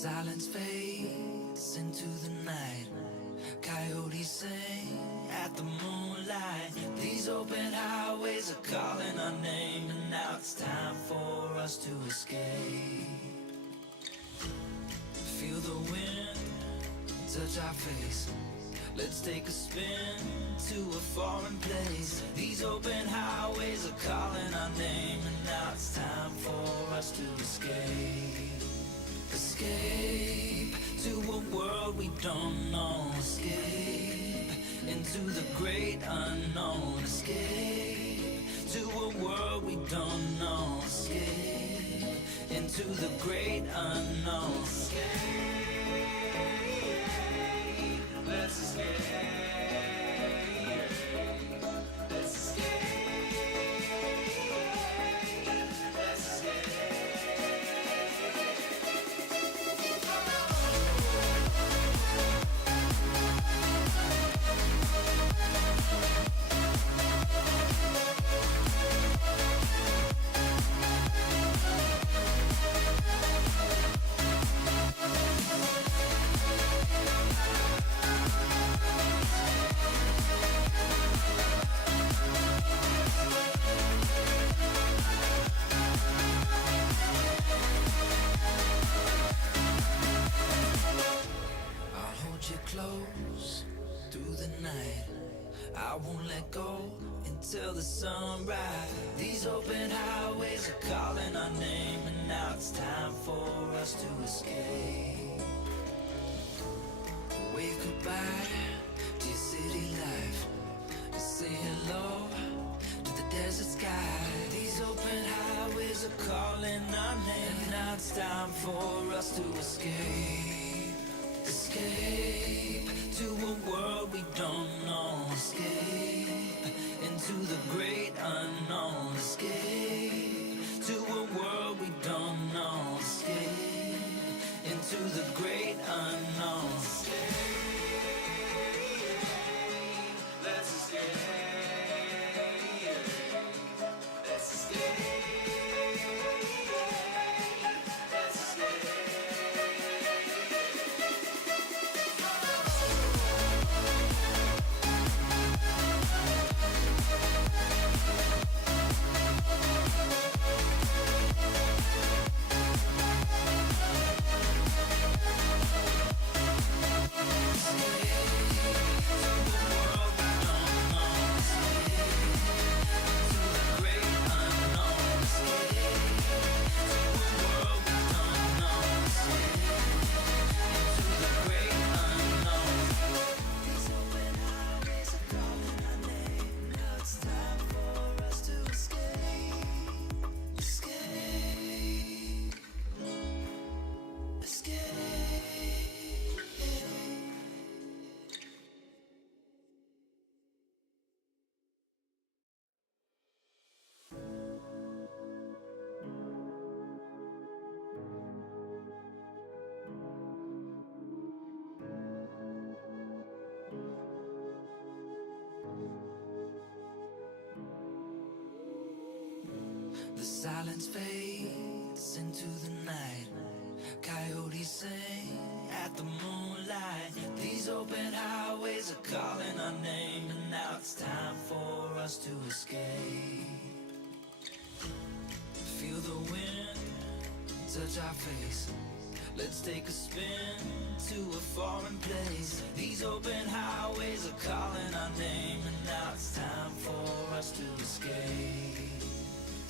Silence fades into the night. Coyotes sing at the moonlight. These open highways are calling our name, and now it's time for us to escape. Feel the wind touch our face. Let's take a spin to a foreign place. These open highways are calling our name, and now it's time for us to escape. Escape to a world we don't know. Escape into the great unknown. Escape to a world we don't know. Escape into the great unknown. Escape, let's escape. Let's escape. Let's escape. Close through the night. I won't let go until the sunrise. These open highways are calling our name, and now it's time for us to escape. Wave goodbye to your city life, and say hello to the desert sky. These open highways are calling our name, and now it's time for us to escape. Escape to a world we don't know. Escape into the great unknown. Escape to a world we don't know. Escape into the great unknown. Escape, let's escape. Let's escape. Silence fades into the night. Coyotes sing at the moonlight. These open highways are calling our name, and now it's time for us to escape. Feel the wind touch our face. Let's take a spin to a foreign place. These open highways are calling our name, and now it's time for us to escape.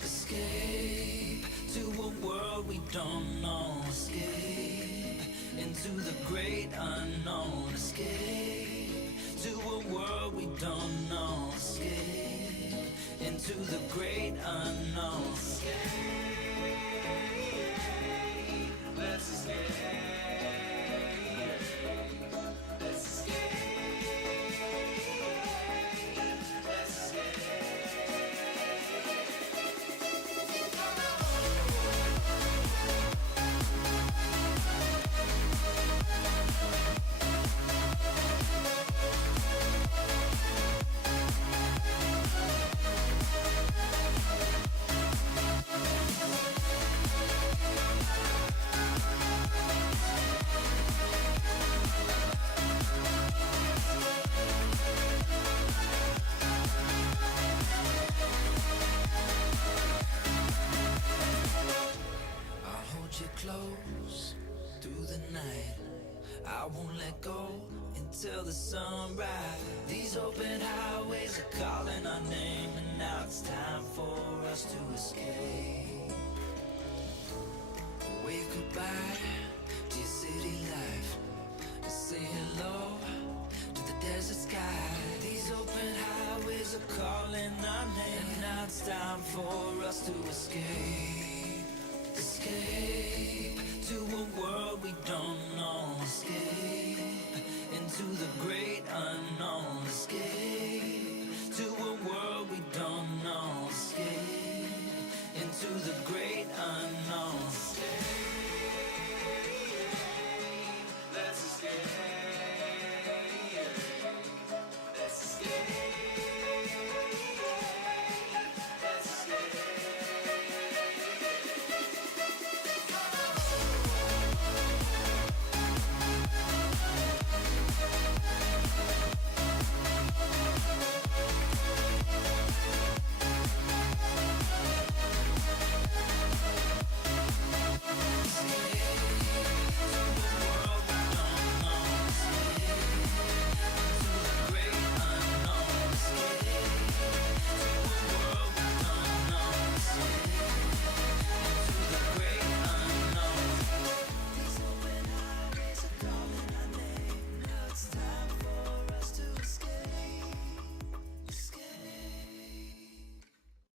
Escape to a world we don't know. Escape into the great unknown. Escape to a world we don't know. Escape into the great unknown. Escape, let's escape. Let's escape. Let's escape. I won't let go until the sunrise. These open highways are calling our name, and now it's time for us to escape. Wave goodbye to your city life, and say hello to the desert sky. These open highways are calling our name, and now it's time for us to escape. Escape to a world we don't know. Escape into the great unknown. Escape to a world we